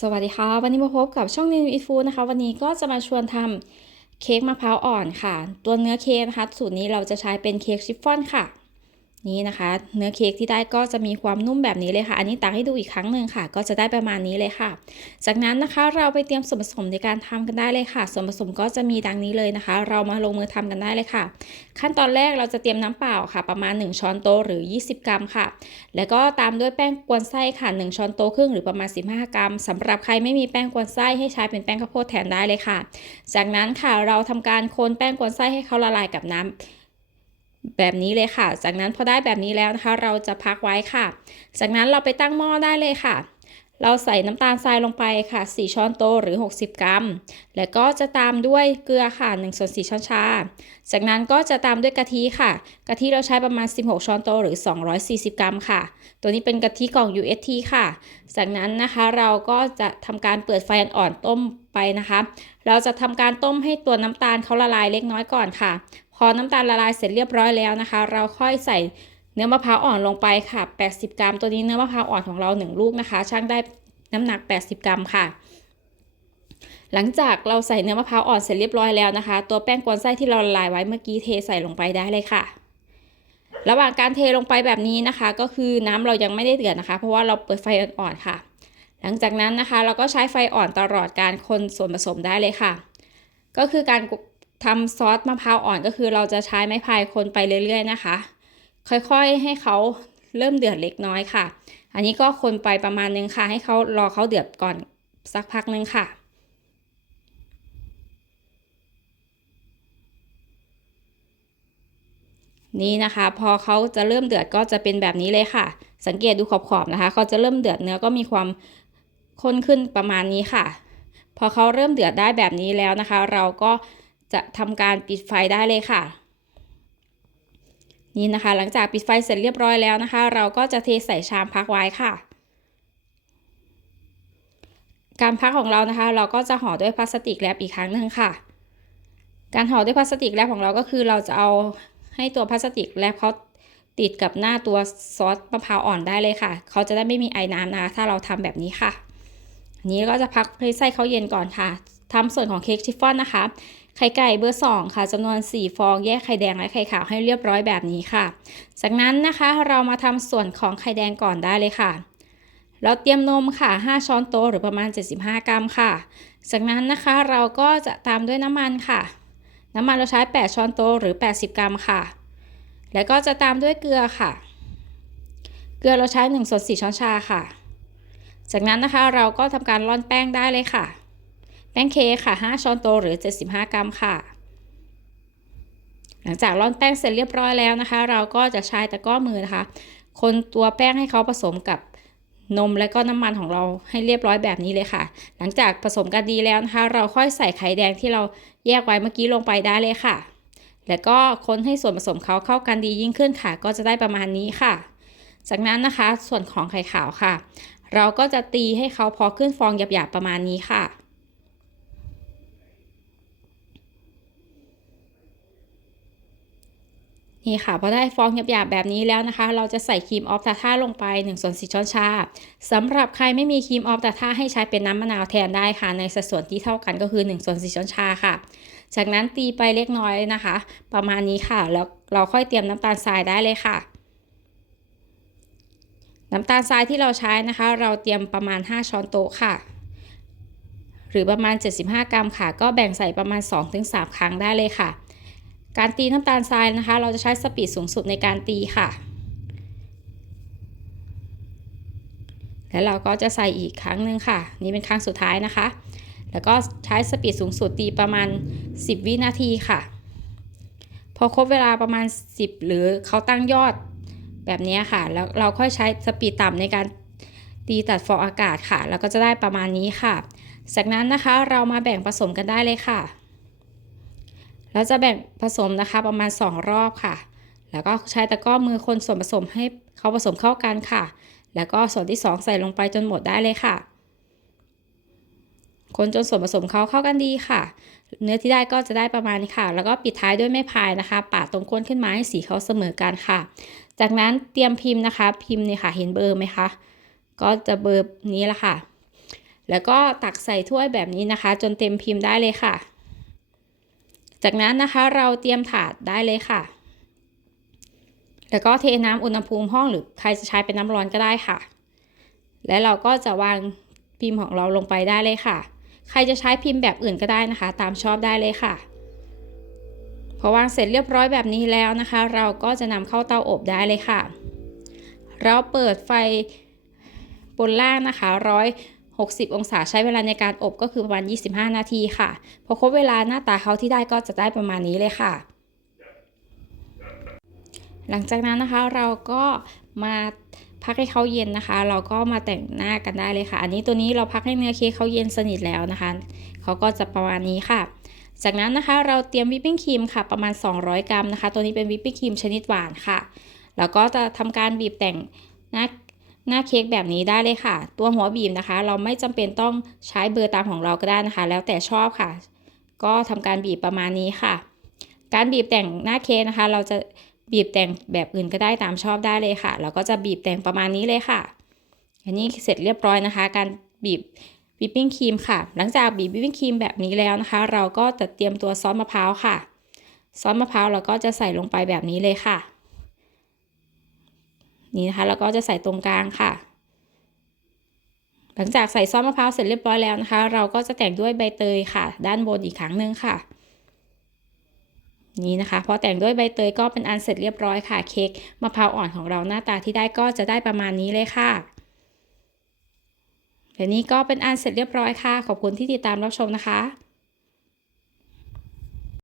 สวัสดีค่ะ วันนี้มาพบกับช่องนิวอีฟูนะคะ วันนี้ก็จะมาชวนทำเค้กมะพร้าวอ่อนค่ะ ตัวเนื้อเค้กนะคะ สูตรนี้เราจะใช้เป็นเค้กชิฟฟ่อนค่ะ นี่นะคะ เนื้อเค้กที่ได้ก็จะมีความนุ่มแบบนี้เลยค่ะ อันนี้ตักให้ดูอีกครั้งหนึ่งค่ะ ก็จะได้ประมาณนี้เลยค่ะ จากนั้นนะคะเราไปเตรียมส่วนผสมในการทำกันได้เลยค่ะ ส่วนผสมก็จะมีดังนี้เลยนะคะ เรามาลงมือทำกันได้เลยค่ะ ขั้นตอนแรกเราจะเตรียมน้ำเปล่าค่ะ ประมาณ 1 ช้อนโต๊ะหรือ 20 กรัมค่ะ แล้วก็ตามด้วยแป้งกวนไส้ค่ะ 1 ช้อนโต๊ะครึ่งหรือประมาณ 15 กรัมสำหรับใครไม่มีแป้งกวนไส้ให้ใช้เป็นแป้งข้าวโพดแทนได้เลยค่ะ จากนั้นค่ะเราทำการคนแป้งกวนไส้ให้เขาละลายกับน้ำ แบบนี้เลยค่ะ จากนั้นพอได้แบบนี้แล้วนะคะ เราจะพักไว้ค่ะ จากนั้นเราไปตั้งหม้อได้เลยค่ะ เราใส่น้ำตาลทรายลงไปค่ะ 4 ช้อนโต๊ะหรือ 60 กรัม แล้วก็จะตามด้วยเกลือค่ะ1ส่วน4ช้อนชา จากนั้นก็จะตามด้วยกะทิค่ะ กะทิเราใช้ประมาณ 16 ช้อนโต๊ะหรือ 240 กรัมค่ะ ตัวนี้เป็นกะทิกล่อง UST ค่ะ จากนั้นนะคะเราก็จะทำการเปิดไฟอ่อนต้มไปนะคะ เราจะทำการต้มให้ตัวน้ำตาลเขาละลายเล็กน้อยก่อนค่ะ อน้ำตาลละลายเสร็จเรียบร้อยแล้วนะคะ เราค่อยใส่เนื้อมะพร้าวอ่อนลงไปค่ะ 80 กรัม ตัวนี้เนื้อมะพร้าวอ่อนของเรา 1 ลูกนะคะช่างได้น้ำหนัก 80 กรัมค่ะ หลังจากเราใส่เนื้อมะพร้าวอ่อนเสร็จเรียบร้อยแล้วนะคะ ตัวแป้งกวนไส้ที่เราละลายไว้เมื่อกี้เทใส่ลงไปได้เลยค่ะ ระหว่างการเทลงไปแบบนี้นะคะ ก็คือน้ำเรายังไม่ได้เดือดนะคะ เพราะว่าเราเปิดไฟอ่อนๆค่ะ หลังจากนั้นนะคะ เราก็ใช้ไฟอ่อนตลอดการคนส่วนผสมได้เลยค่ะ ก็คือการ ทำซอสมะพร้าวอ่อนก็คือเราจะใช้ไม้พายคนไปเรื่อยๆนะคะ ค่อยๆให้เขาเริ่มเดือดเล็กน้อยค่ะ อันนี้ก็คนไปประมาณนึงค่ะ ให้เขารอเขาเดือดก่อนสักพักนึงค่ะนี่นะคะ พอเขาจะเริ่มเดือดก็จะเป็นแบบนี้เลยค่ะ สังเกตดูขอบๆนะคะเขาจะเริ่มเดือดเนื้อก็มีความข้นขึ้นประมาณนี้ค่ะ พอเขาเริ่มเดือดได้แบบนี้แล้วนะคะ เราก็ จะทำการปิดไฟได้เลยค่ะ นี่นะคะ หลังจากปิดไฟเสร็จเรียบร้อยแล้วนะคะ เราก็จะเทใส่ชามพักไว้ค่ะ การพักของเรานะคะ เราก็จะห่อด้วยพลาสติกแรปอีกครั้งหนึ่งค่ะ การห่อด้วยพลาสติกแรปของเราก็คือเราจะเอาให้ตัวพลาสติกแรปเขาติดกับหน้าตัวซอสมะพร้าวอ่อนได้เลยค่ะ เขาจะได้ไม่มีไอ้น้ำนะคะ ถ้าเราทำแบบนี้ค่ะนนี้ก็จะพักให้ไส้เขาเย็นก่อนค่ะ ทำส่วนของเค้กชิฟฟ่อนนะคะ ไข่ไก่เบอร์ 2 ค่ะจำนวน 4 ฟอง แยกไข่แดงและไข่ขาวให้เรียบร้อยแบบนี้ค่ะ จากนั้นนะคะเรามาทำส่วนของไข่แดงก่อนได้เลยค่ะ เราเตรียมนมค่ะ 5 ช้อนโต๊ะหรือประมาณ 75 กรัมค่ะ จากนั้นนะคะเราก็จะตามด้วยน้ำมันค่ะ น้ำมันเราใช้ 8 ช้อนโต๊ะหรือ 80 กรัมค่ะ แล้วก็จะตามด้วยเกลือค่ะ เกลือเราใช้1ส่วน4ช้อนชาค่ะ จากนั้นนะคะเราก็ทำการร่อนแป้งได้เลยค่ะ แป้งเค้กค่ะ 5 ช้อนโต๊ะหรือ 75 กรัมค่ะ หลังจากร่อนแป้งเสร็จเรียบร้อยแล้วนะคะ เราก็จะใช้ตะกร้อมือนะคะ คนตัวแป้งให้เขาผสมกับนมและก็น้ำมันของเราให้เรียบร้อยแบบนี้เลยค่ะ หลังจากผสมกันดีแล้วนะคะ เราค่อยใส่ไข่แดงที่เราแยกไว้เมื่อกี้ลงไปได้เลยค่ะ แล้วก็คนให้ส่วนผสมเขาเข้ากันดียิ่งขึ้นค่ะ ก็จะได้ประมาณนี้ค่ะ จากนั้นนะคะส่วนของไข่ขาวค่ะ เราก็จะตีให้เขาพอขึ้นฟองหยาบๆประมาณนี้ค่ะ นี่ค่ะพอได้ฟองหยาบๆแบบนี้แล้วนะคะ เราจะใส่ครีมออฟตาท่าลงไป1ส่วน4ช้อนชาสำหรับใครไม่มีครีมออฟตาท่าให้ใช้เป็นน้ำมะนาวแทนได้ค่ะ ในสัดส่วนที่เท่ากันก็คือ1ส่วน4ช้อนชาค่ะ จากนั้นตีไปเล็กน้อยนะคะ ประมาณนี้ค่ะ แล้วเราค่อยเตรียมน้ำตาลทรายได้เลยค่ะน้ำตาลทรายที่เราใช้นะคะ เราเตรียมประมาณ 5 ช้อนโต๊ะค่ะ หรือประมาณ 75 กรัมค่ะ ก็แบ่งใส่ประมาณ 2-3 ครั้งได้เลยค่ะ การตีน้ำตาลทรายนะคะ เราจะใช้สปีดสูงสุดในการตีค่ะ แล้วเราก็จะใส่อีกครั้งหนึ่งค่ะ นี่เป็นครั้งสุดท้ายนะคะ แล้วก็ใช้สปีดสูงสุดตีประมาณ 10 วินาทีค่ะ พอครบเวลาประมาณ 10 หรือเขาตั้งยอดแบบนี้ค่ะ แล้วเราค่อยใช้สปีดต่ำในการตีตัดฟองอากาศค่ะ แล้วก็จะได้ประมาณนี้ค่ะ จากนั้นนะคะเรามาแบ่งผสมกันได้เลยค่ะ เราจะแบ่งผสมนะคะประมาณ 2 รอบค่ะ แล้วก็ใช้ตะกร้อมือคนส่วนผสมให้เขาผสมเข้ากันค่ะ แล้วก็ส่วนที่ 2 ใส่ลงไปจนหมดได้เลยค่ะ คนจนส่วนผสมเขาเข้ากันดีค่ะ เนื้อที่ได้ก็จะได้ประมาณนี้ค่ะ แล้วก็ปิดท้ายด้วยไม้พายนะคะ ปาดตรงก้นขึ้นมาให้สีเขาเสมอกันค่ะ จากนั้นเตรียมพิมพ์นะคะ พิมพ์เนี่ยค่ะ เห็นเบอร์ไหมคะ ก็จะเบอร์นี้ละค่ะ แล้วก็ตักใส่ถ้วยแบบนี้นะคะ จนเต็มพิมพ์ได้เลยค่ะ จากนั้นนะคะเราเตรียมถาดได้เลยค่ะ แล้วก็เทน้ำอุณหภูมิห้องหรือใครจะใช้เป็นน้ำร้อนก็ได้ค่ะ และเราก็จะวางพิมพ์ของเราลงไปได้เลยค่ะ ใครจะใช้พิมพ์แบบอื่นก็ได้นะคะ ตามชอบได้เลยค่ะ พอวางเสร็จเรียบร้อยแบบนี้แล้วนะคะ เราก็จะนำเข้าเตาอบได้เลยค่ะ เราเปิดไฟบนล่างนะคะร้อย 60 องศาใช้เวลาในการอบก็คือประมาณ 25 นาทีค่ะ พอครบเวลาหน้าตาเขาที่ได้ก็จะได้ประมาณนี้เลยค่ะ หลังจากนั้นนะคะเราก็มาพักให้เขาเย็นนะคะ เราก็มาแต่งหน้ากันได้เลยค่ะ อันนี้ตัวนี้เราพักให้เนื้อเค้กเขาเย็นสนิทแล้วนะคะเขาก็จะประมาณนี้ค่ะ จากนั้นนะคะเราเตรียมวิปปิ้งครีมค่ะ ประมาณ 200 กรัมนะคะ ตัวนี้เป็นวิปปิ้งครีมชนิดหวานค่ะ แล้วก็จะทำการบีบแต่งหน้า หน้าเค้กแบบนี้ได้เลยค่ะ ตัวหัวบีบนะคะ เราไม่จำเป็นต้องใช้เบอร์ตามของเราก็ได้นะคะ แล้วแต่ชอบค่ะ ก็ทำการบีบประมาณนี้ค่ะ การบีบแต่งหน้าเค้กนะคะ เราจะบีบแต่งแบบอื่นก็ได้ตามชอบได้เลยค่ะแล้วก็จะบีบแต่งประมาณนี้เลยค่ะ อันนี้เสร็จเรียบร้อยนะคะ การบีบวิปปิ้งครีมค่ะ หลังจากบีบวิปปิ้งครีมแบบนี้แล้วนะคะ เราก็จะเตรียมตัวซอสมะพร้าวค่ะ ซอสมะพร้าวเราก็จะใส่ลงไปแบบนี้เลยค่ะ นี่นะคะแล้วก็จะใส่ตรงกลางค่ะ หลังจากใส่ซอสมะพร้าวเสร็จเรียบร้อยแล้วนะคะ เราก็จะแต่งด้วยใบเตยค่ะ ด้านบนอีกครั้งหนึ่งค่ะ นี่นะคะ พอแต่งด้วยใบเตยก็เป็นอันเสร็จเรียบร้อยค่ะ เค้กมะพร้าวอ่อนของเราหน้าตาที่ได้ก็จะได้ประมาณนี้เลยค่ะเดี๋ยวนี้ก็เป็นอันเสร็จเรียบร้อยค่ะ ขอบคุณที่ติดตามรับชมนะคะ